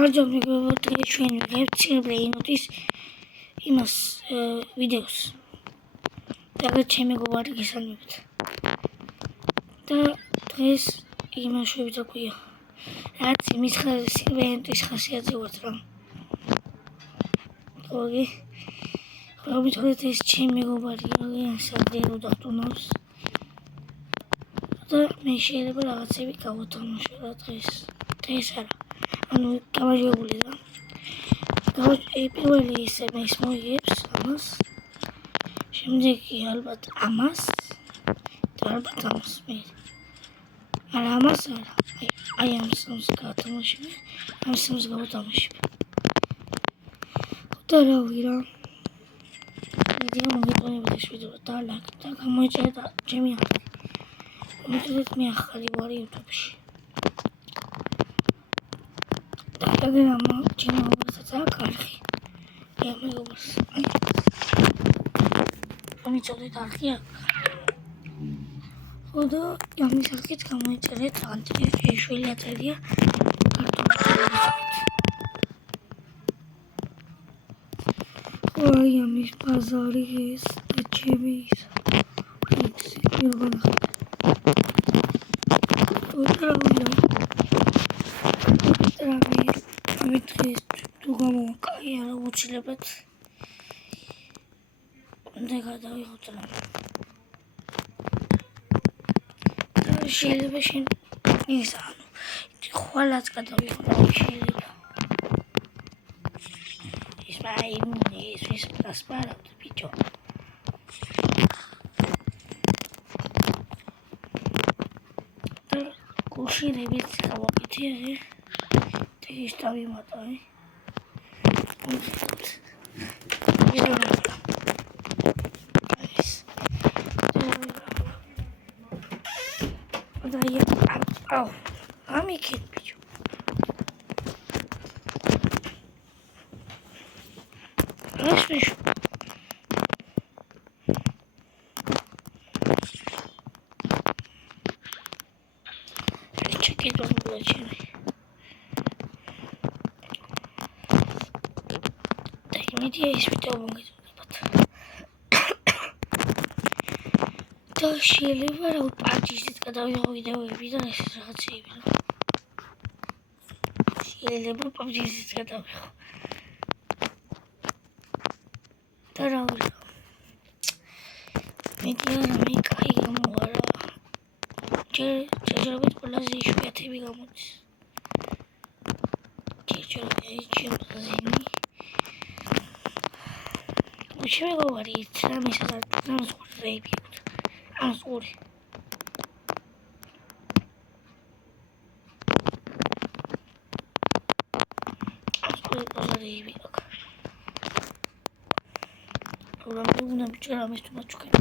გამარჯობა მეგობრებო, ჩვენ ვიღებთ ცილბრეინოთის იმას ვიდეოს და ჩემი მეგობარი გესალმებით და დღეს იმას შევიძაქვია რაც იმის ცილბრეინოთის ხასიათზე ვართ რა ოღი ხომ ეს ჩემი მეგობარია სადერო დახტუნავს და მე შეიძლება რაღაცები გავუთამაშო რა დღეს არა ანუ გამარჯვებული და პირველი ისე მის მოიგებს ამას შემდეგი ალბათ ამას და ალბათ ამას მე არა ამას არა აი ამ სამს გავთამაშებ ამ სამს გავთამაშებ და რავი რა მე მოგეწონებოდა ეს ვიდეო და ლайк და გამოიწერეთ ჩემი ახალი მოიწოდეთ მე ახალი ვარ YouTube-ში მაგრამ ჩემი მოგეწონებოდა კარგი მე მეგობრს მოიწოდეთ არქია ხოდა ამის არქით გამოიწერეთ ანტი შვილი აწერია ой, ამის ბაზარი ეს ჩემი ის მიგონახეთ ამით დღეს თუ გამოვაკაი არა უცილებლად უნდა გადავიღოთ რა და შეიძლება შენ ის ანუ ხვალაც გადავიღო შეიძლება ის ის პრასპარავთ ბიჭო და გუშინებით გავაკეთე და ის დავიმატა აუ ამიქეთ ბიჭო Слышишь? Чеки дом блочили. Так, надеюсь, видео будет. Да, შეიძლება რა პარტიზით გადავიღო ვიდეოები და ეს რაღაცები რა. შეიძლება პარტიზით გადავიღო. და რა ვიღო. მე კაი გამოვარა. ჯერჯერობით ყველაზე იშვიათები გამოდის. ჯერჯერობით მეგობარი რამის არის რეიბი აქვს ორი რეიბი აქვს პროგრამა უნდა მიჭერა მის თუ მაჩუქები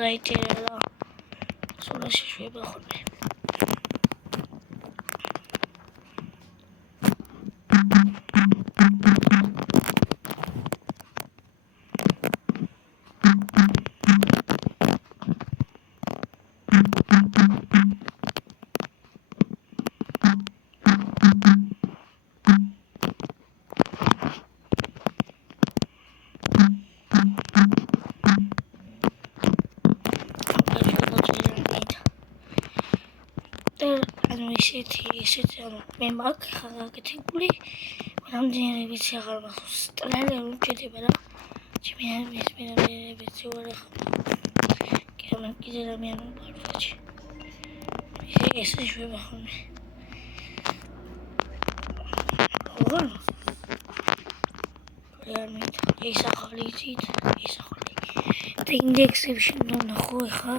დაიწერა სულაში შვება ხოლმე ისეთი ანუ მე მაგ ხაგაკეთებული რამდენი ვიცი აღარ მახსოვს სტრალე უჩედება რა ჩემი ამის მე ვიცი ვარ ახლა კიდე რამე ანუ პარფეჩი ეს შვება ხოლმე ოღონ რეალმეთ ეს ახალი იცით ეს ახალი და ინდექსებში უნდა ნახო ხა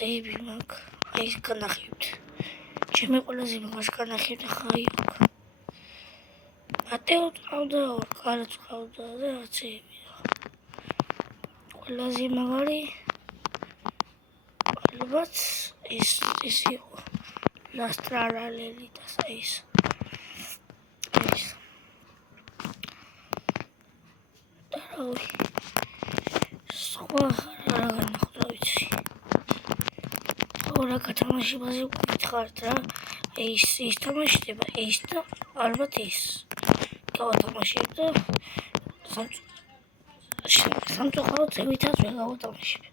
რეები მაგ ეს განახებთ ჩემი ყველაზე მაგას განახებთ ხა იქ ატეო ყავდა კარაც ყავდა და რაცები ყველაზე მაგარი ალბათ ის იყო ლასტრარალელი და ეს და რავი სხვა რაგან ახლა ვიცი ორა გათამაშებაზე ვკითხავთ რა ეს თამაშდება ეს და ალბათ ეს გავათამაშებ და სამწუხაროდ ევითაც ვერ გავათამაშებ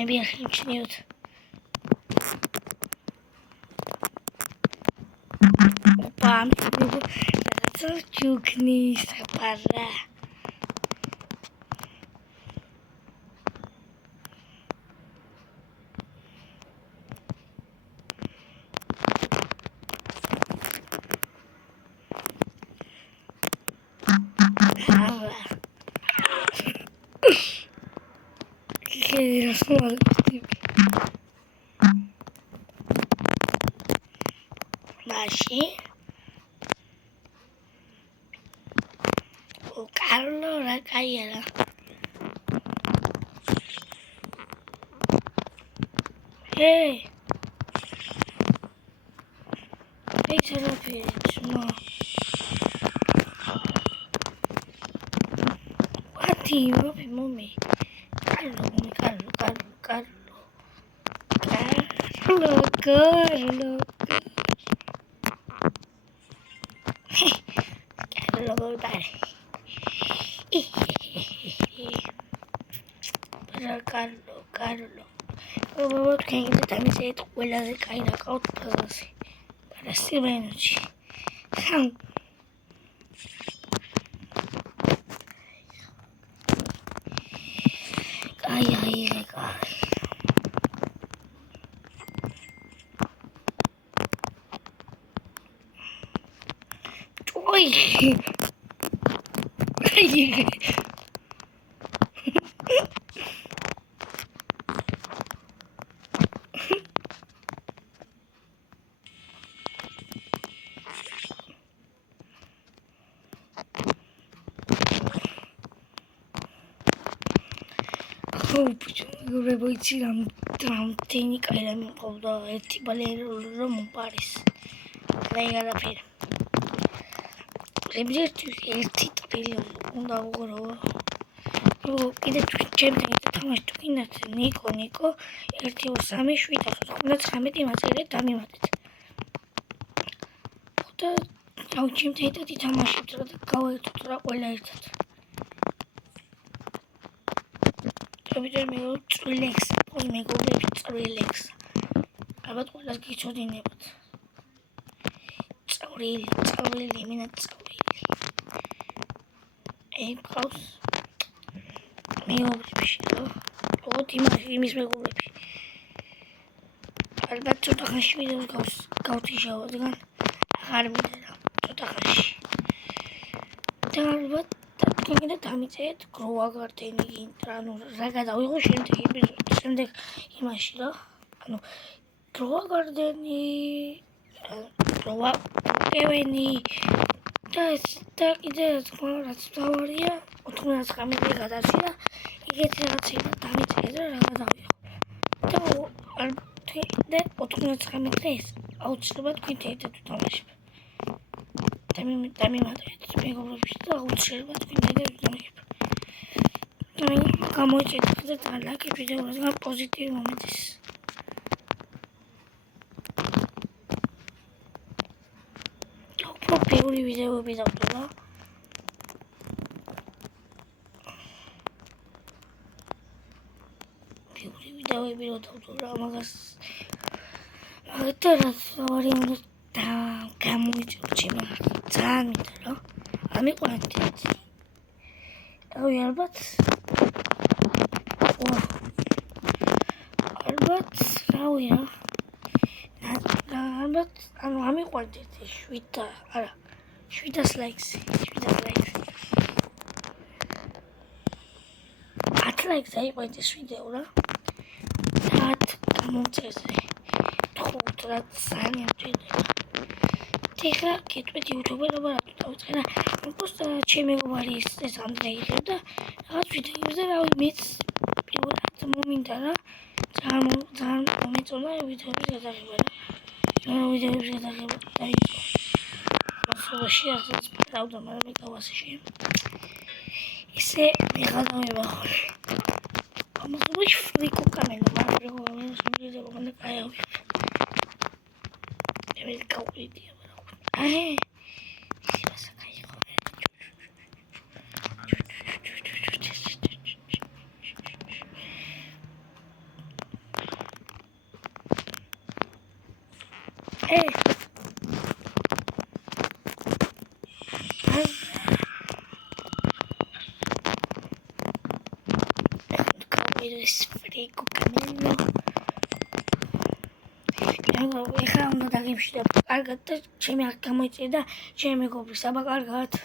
maybe I can change Opa, that's a joke, para. Que desgraçado Baixi o Carlos la calle Hey Pizza la pizza no What you mommy Carlos voltare Carlo Robot que también se escuela de caída cautas para ser menos ay Почему бойцы там техника или мне правда эти балеры рому Парис. Лейга да пир. Ребята, эти топили унда угорова. Ну, иде ჩემთან თამაში თუ გინდათ ნიკო 1-3-7 მაწერე დამიმატეთ. ხოდა აუ ჩემთან ერთად ითამაშებთ რა და გავაერთოთ რა ყველა ერთად. Computer me relax, pos me go relax. Ალბათ ყველას გიცოდინებთ. წვრილი, მინა წვრილი. ყავს მეუბნებში, რა. ოღონდ იმის მეგობრებში. ალბათ ცოტა ხანში ვიდეოს გავთიშავ, რადგან აღარ მიდერა ცოტა ხანში. და ალბათ კიდე დამიწერეთ გროვა გარდენი, ანუ რა გადავიღო შემდეგ იმაში რა. ანუ გროვა გარდენი, გროვა კევენი და კიდე რაც თავარია 99 გადავში და იგეთი რაღაცა დამიწერეთ და რა გადავიღო. და 99 დღეს აუცილებლად თქვით ერთად ვთამაშებ. დამიმატეთ მეგობრებში და აუცილებლად თქვით ერთად ვთამაშებ. გამოიჭედეთ და ლაიქი ვიდეო რადგან პოზიტივი მომეწეს. პირველი ვიდეოები დავწერა. პირველი ვიდეოები რო დავწერა მაგას მაგათაც ორი უნდა და გამოიჭრა ჩემო ძალიან მინდა რა. ამიყვანეთ. ალბათ რავი რა ალბათ ანუ ამიყვარდეთ 7 არა 700 ლაიქს 10 ლაიქს აიყვეთ ეს ვიდეო რა რაც გამოწერზე თქოთ რა ძალიან ჭირდება ეხლა გეტყვით იუთუბერობა რატო დავიწყე და უბრალოდ ჩემი მეგობარი ეს ანდრეი იღებდა რაღაც ვიდეოებზე რა მეც პირველად მომინდა რა ძალიან მომეწონა ვიდეოების გადაღება რა ვიდეოების გადაღება დაიწყო მასობაში ახლა სპერავდა მაგრამ მე გავასეში ისე მიღალავება ხოლმე ამასობაში ფრიკო კამენა მაგრამ როგორ ვიდეო მანდ კაიავი მე გავიდია აი ისე კაიო ეს ფრიკო კამენა ეხლა უნდა დაგიმშვიდობ კარგად და ჩემი არ გამოიწია და ჩემი მეგობრის აბა კარგად